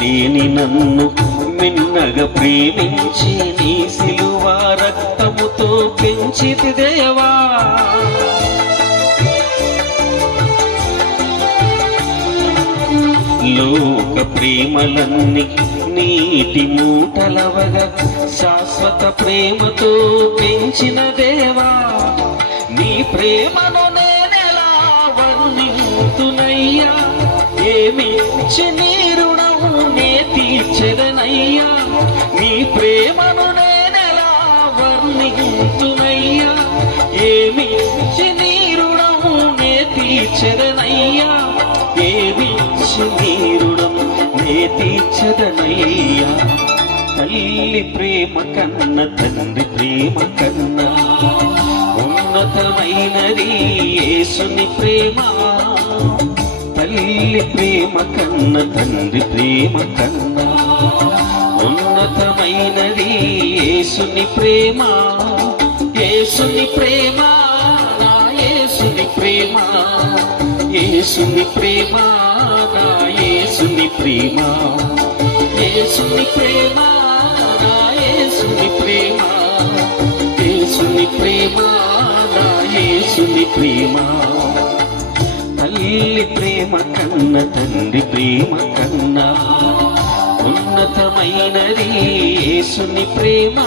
లేని నన్ను మిన్నగా ప్రేమించి నీ సిలువ రక్తముతో పెంచితి దేవా. లోక ప్రేమలన్నీ నీటి మూటలవగా శాశ్వత ప్రేమతో పెంచిన దేవా. నీ ప్రేమను నేనెలా వర్ణింతునయ్యా, ఏమిచ్చి నీ రుణము నే తీర్చెదనయ్యా. నీ ప్రేమను నేనెలా వర్ణింతునయ్యా, ఏమిచ్చి నీ రుణము నే తీర్చెదనయ్యా. ఏమిచ్చి నీ రుణము నే తీర్చెదనయ్యా. తల్లి ప్రేమ కన్న తండ్రి ప్రేమ కన్నా ఉన్నతమైనది యేసుని ప్రేమ. తల్లి ప్రేమ కన్న తండ్రి ప్రేమ కన్నా ఉన్నతమైనది యేసుని ప్రేమ. యేసుని ప్రేమ నా యేసుని ప్రేమ, యేసుని ప్రేమ నా యేసుని ప్రేమ, యేసుని ప్రేమ నా యేసుని ప్రేమ, యేసుని ప్రేమ నా యేసుని ప్రేమ. తల్లి ప్రేమ కన్న తండ్రి ప్రేమ కన్నా ఉన్నతమైనది యేసుని ప్రేమ.